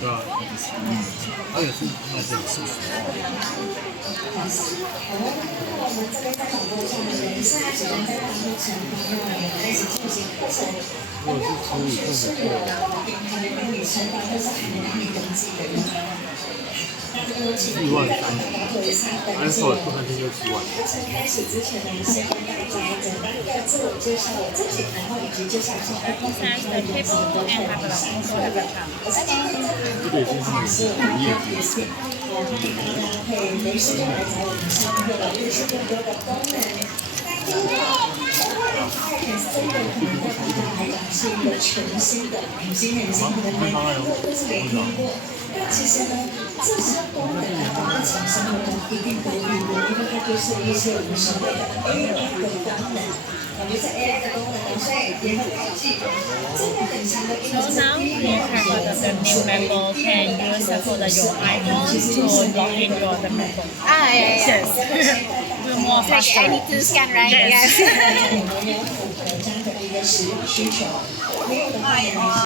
对啊，还有是卖这个是不是？我们这边在广播上面，也是他喜欢跟当地城朋友们一起进行课程。那么同时是有点还没帮你承担，或是还没帮你登记的人。那这个请大家做一下登记。课程开始之前呢，先跟大家简单的自我介绍我自己，然后以及介绍一下我们的课程的内容。我在今天这个分享是我们的特点。欢迎大家可以没事就来找我们上课了，认识更多的功能。那第一个，iPad 真的可能对大家来讲是一个全新的、很新的iPad，或是没听过。那其实呢，这些功能呢，在日常生活中一定都遇过，因为它就是一些我们所谓的 AI 的功能。就是 AI 的功能，所以也很好记。真的很强的应用。So now we have the new MacBook can use for your iPhone to log in your the MacBook. Ah, yeah, yeah. Yes. We're more Like faster. I need to scan, right? Yes. Yes. 我们有很这样的一个使用需求，没有的话也没